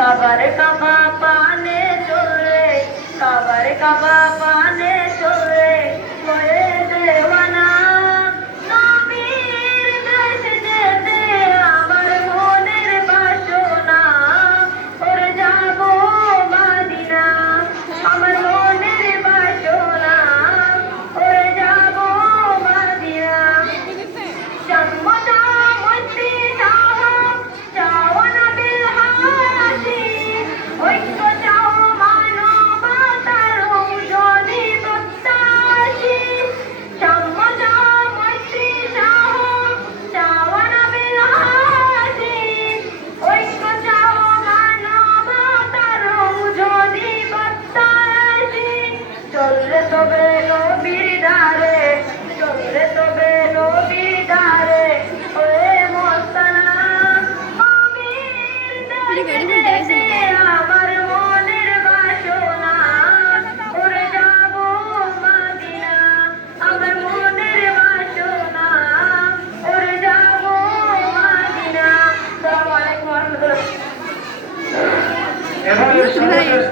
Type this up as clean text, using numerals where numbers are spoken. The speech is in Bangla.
কাবার কাবা পানে চলে, কাবার কাবা পানে চলে করে দেওয়ানা। নবীর দেশে যেতে আমার মনের বাসনা, ওরে যাবো মদিনা আমার মনের বাসনা, ওরে যাবো মদিনা। জন্মটা মৈত্রী চাও, চাও নবীর হাসি, ঐক্য চাও মানবতার যদি প্রত্যাশী। জন্মটা মৈত্রী চাও, চাও নবীর হাসি, ঐক্য চাও মানবতার যদি প্রত্যাশী। চললে তবে নবীর দ্বারে, চললে তবে নবীর দ্বারে, ওরে মস্তানা। নবীর দেশে যেতে আমার মনের বাসনা, ওরে যাবো মদিনা আমার মনের বাসনা, ওরে যাবো মদিনা। আসসালামু আলাইকুম ওয়া রাহমাতুল্লাহ। এবারে সর্বশেষ